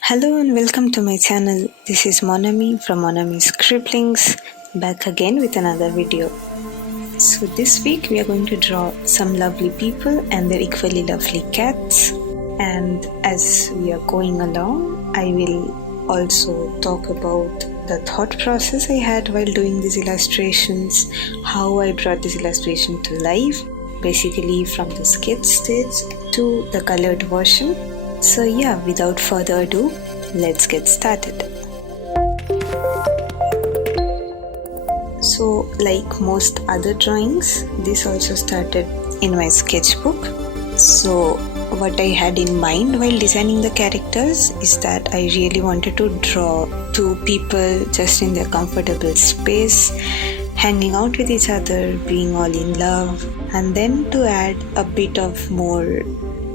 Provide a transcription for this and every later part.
Hello and welcome to my channel. This is Monami from Monami's Scribblings, back again with another video. So this week we are going to draw some lovely people and their equally lovely cats. And as we are going along, I will also talk about the thought process I had while doing these illustrations, how I brought this illustration to life, basically from the sketch stage to the colored version. So yeah, without further ado, let's get started. So like most other drawings, this also started in my sketchbook. So what I had in mind while designing the characters is that I really wanted to draw two people just in their comfortable space, hanging out with each other, being all in love, and then to add a bit of more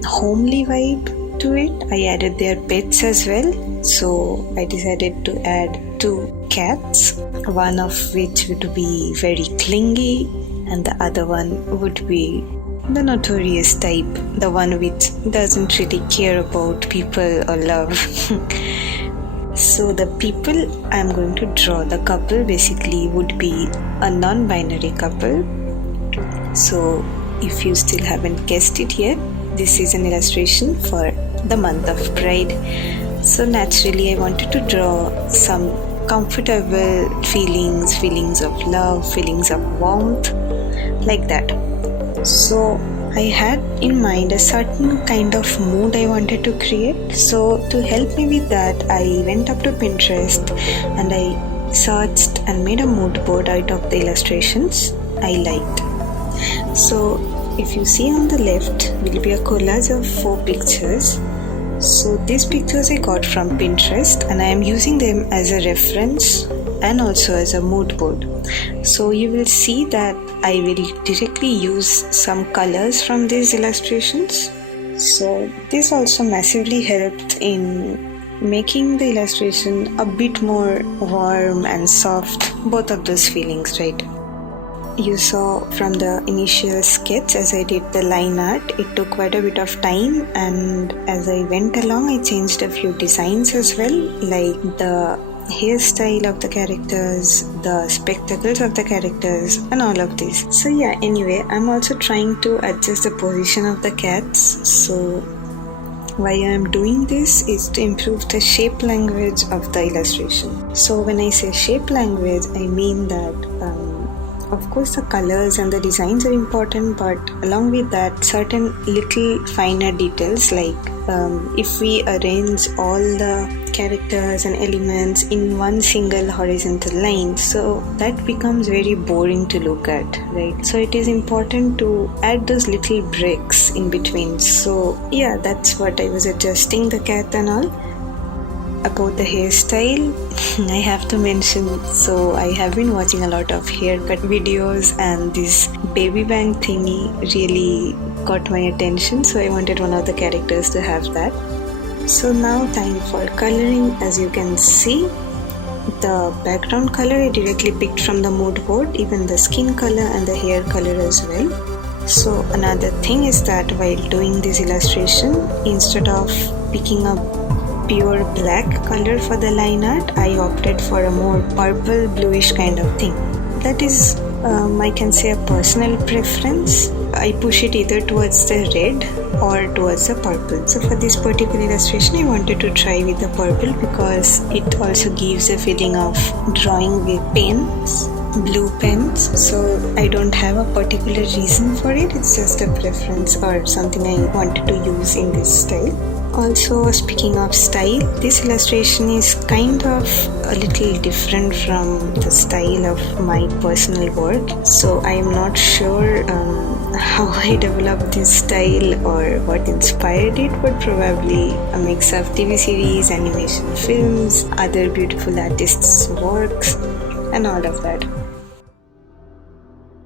homely vibe to it, I added their pets as well. So I decided to add two cats, one of which would be very clingy and the other one would be the notorious type, the one which doesn't really care about people or love. So the people I'm going to draw, the couple basically would be a non-binary couple. So if you still haven't guessed it yet, this is an illustration for the month of Pride. So naturally I wanted to draw some comfortable feelings of love, feelings of warmth, like that. So I had in mind a certain kind of mood I wanted to create. So to help me with that, I went up to Pinterest and I searched and made a mood board out of the illustrations I liked. So if you see on the left will be a collage of 4 pictures. So these pictures I got from Pinterest and I am using them as a reference and also as a mood board. So you will see that I will directly use some colors from these illustrations. So this also massively helped in making the illustration a bit more warm and soft, both of those feelings, right? You saw from the initial sketch as I did the line art, it took quite a bit of time, and as I went along I changed a few designs as well, like the hairstyle of the characters, the spectacles of the characters and all of this. So yeah, anyway, I'm also trying to adjust the position of the cats. So why I'm doing this is to improve the shape language of the illustration. So when I say shape language, I mean that of course the colors and the designs are important, but along with that certain little finer details, like if we arrange all the characters and elements in one single horizontal line, so that becomes very boring to look at, right? So it is important to add those little breaks in between. So yeah, that's what I was adjusting the cat and all. About the hairstyle, I have to mention, so I have been watching a lot of haircut videos and this baby bang thingy really got my attention, so I wanted one of the characters to have that. So now time for coloring. As you can see, the background color I directly picked from the mood board, even the skin color and the hair color as well. So another thing is that while doing this illustration, instead of picking up pure black color for the line art, I opted for a more purple bluish kind of thing. That is, I can say, a personal preference. I push it either towards the red or towards the purple. So for this particular illustration I wanted to try with the purple because it also gives a feeling of drawing with pens, blue pens. So I don't have a particular reason for it, it's just a preference or something I wanted to use in this style. Also, speaking of style, this illustration is kind of a little different from the style of my personal work. So I am not sure how I developed this style or what inspired it, but probably a mix of TV series, animation films, other beautiful artists' works and all of that.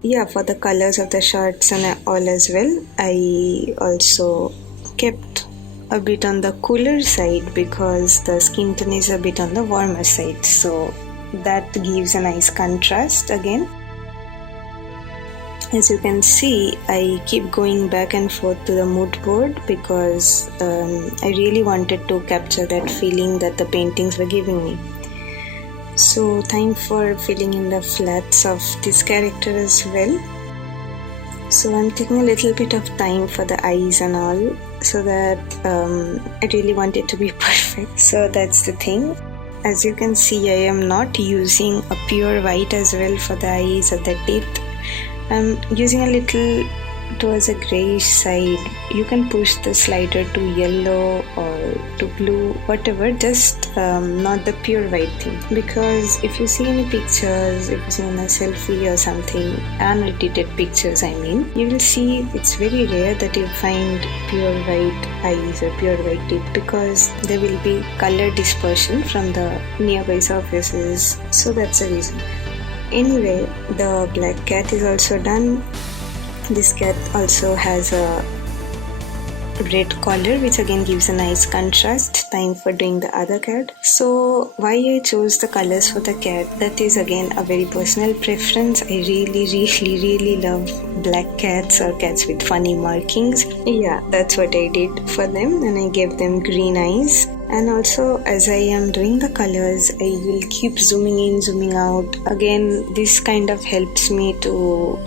Yeah, for the colors of the shirts and all as well, I also kept a bit on the cooler side because the skin tone is a bit on the warmer side, so that gives a nice contrast again. As you can see, I keep going back and forth to the mood board because I really wanted to capture that feeling that the paintings were giving me. So time for filling in the flats of this character as well. So I'm taking a little bit of time for the eyes and all, so that I really want it to be perfect. So that's the thing. As you can see, I am not using a pure white as well for the eyes or the teeth. I'm using a little towards a grayish side. You can push the slider to yellow or to blue, whatever, just not the pure white thing. Because if you see any pictures, if you see in a selfie or something, unedited pictures I mean, you will see it's very rare that you find pure white eyes or pure white teeth, because there will be color dispersion from the nearby surfaces. So that's the reason. Anyway, the black cat is also done. This cat also has a red collar, which again gives a nice contrast. Time for doing the other cat. So why I chose the colors for the cat, that is again a very personal preference. I really love black cats or cats with funny markings. Yeah, that's what I did for them, and I gave them green eyes. And also, as I am doing the colors, I will keep zooming in, zooming out. Again, this kind of helps me to,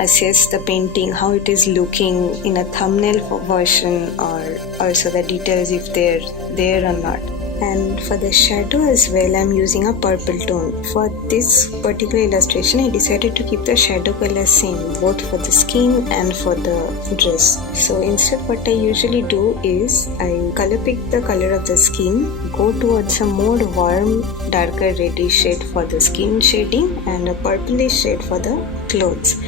assess the painting, how it is looking in a thumbnail version, or also the details if they're there or not. And for the shadow as well, I'm using a purple tone. For this particular illustration, I decided to keep the shadow color same, both for the skin and for the dress. So instead, what I usually do is I color pick the color of the skin, go towards a more warm, darker reddish shade for the skin shading, and a purplish shade for the clothes.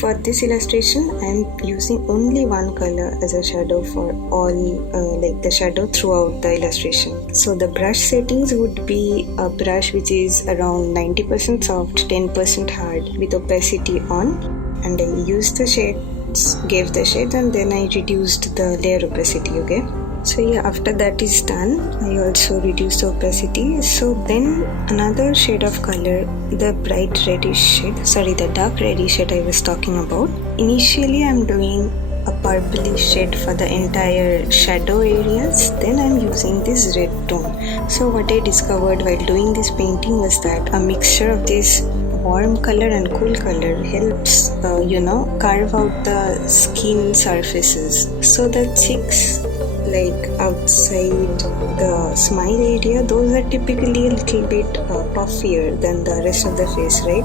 For this illustration, I am using only one color as a shadow for all, like the shadow throughout the illustration. So the brush settings would be a brush which is around 90% soft, 10% hard, with opacity on, and I used the shades, gave the shades, and then I reduced the layer opacity, okay? So yeah, after that is done, I also reduced the opacity. So then another shade of color, the bright reddish shade, the dark reddish shade I was talking about. Initially I'm doing a purplish shade for the entire shadow areas, then I'm using this red tone. So what I discovered while doing this painting was that a mixture of this warm color and cool color helps carve out the skin surfaces. So the cheeks, like outside the smile area, those are typically a little bit puffier than the rest of the face, right?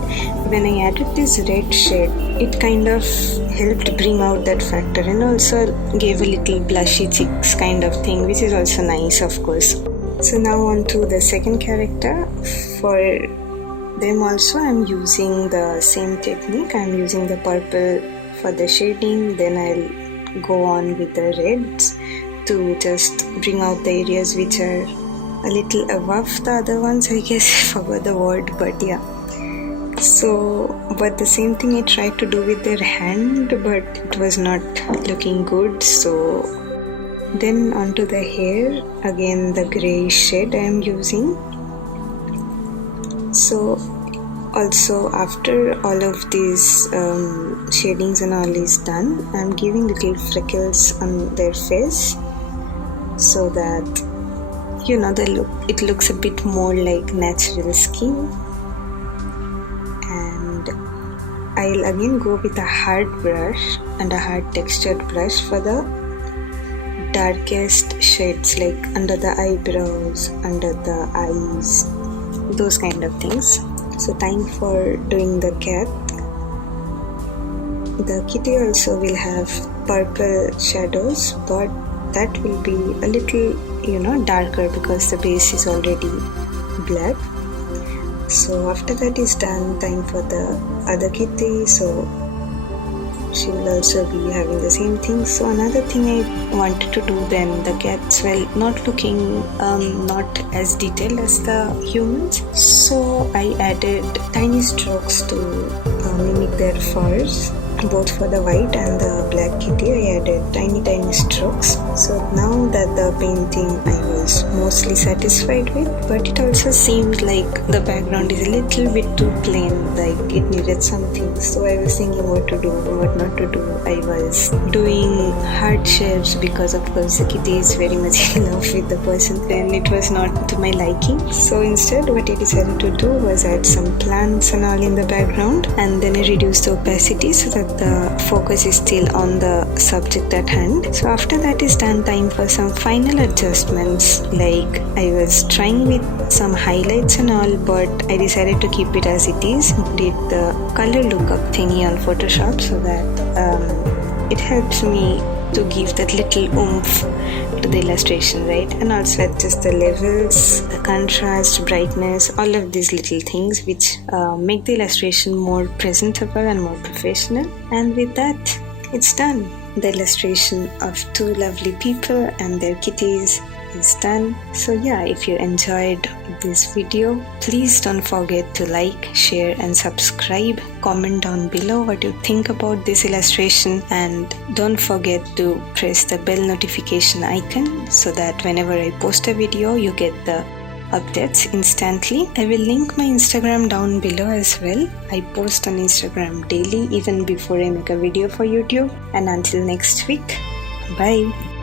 When I added this red shade, it kind of helped bring out that factor, and also gave a little blushy cheeks kind of thing, which is also nice, of course. So now on to the second character. For them also I'm using the same technique. I'm using the purple for the shading, then I'll go on with the reds to just bring out the areas which are a little above the other ones, I guess. I forgot the word, but yeah. So, but the same thing I tried to do with their hand, but it was not looking good. So then onto the hair, again the grey shade I am using. So also after all of these shadings and all is done, I'm giving little freckles on their face, so that it looks a bit more like natural skin. And I'll again go with a hard brush and a hard textured brush for the darkest shades, like under the eyebrows, under the eyes, those kind of things. So time for doing the cat. The kitty also will have purple shadows, but that will be a little darker because the base is already black. So after that is done, time for the other kitty. So she will also be having the same thing. So another thing I wanted to do then, the cats, well, not looking not as detailed as the humans, so I added tiny strokes to mimic their furs. both for the white and the black kitty. I added tiny strokes. So now that the painting I was mostly satisfied with, but it also seemed like the background is a little bit too plain, like it needed something. So I was thinking what to do, what not to do. I was doing heart shapes because of course the kitty is very much in love with the person, and it was not to my liking. So instead what I decided to do was add some plants and all in the background, and then I reduced the opacity so that the focus is still on the subject at hand. So after that is done, time for some final adjustments. Like I was trying with some highlights and all, but I decided to keep it as it is. Did the color lookup thingy on Photoshop so that it helps me to give that little oomph to the illustration, right? And also adjust the levels, the contrast, brightness, all of these little things which make the illustration more presentable and more professional. And with that, it's done. The illustration of two lovely people and their kitties is done. So yeah, if you enjoyed this video, please don't forget to like, share and subscribe. Comment down below what you think about this illustration, and don't forget to press the bell notification icon so that whenever I post a video you get the updates instantly. I will link my Instagram down below as well. I post on Instagram daily, even before I make a video for YouTube. And until next week, bye.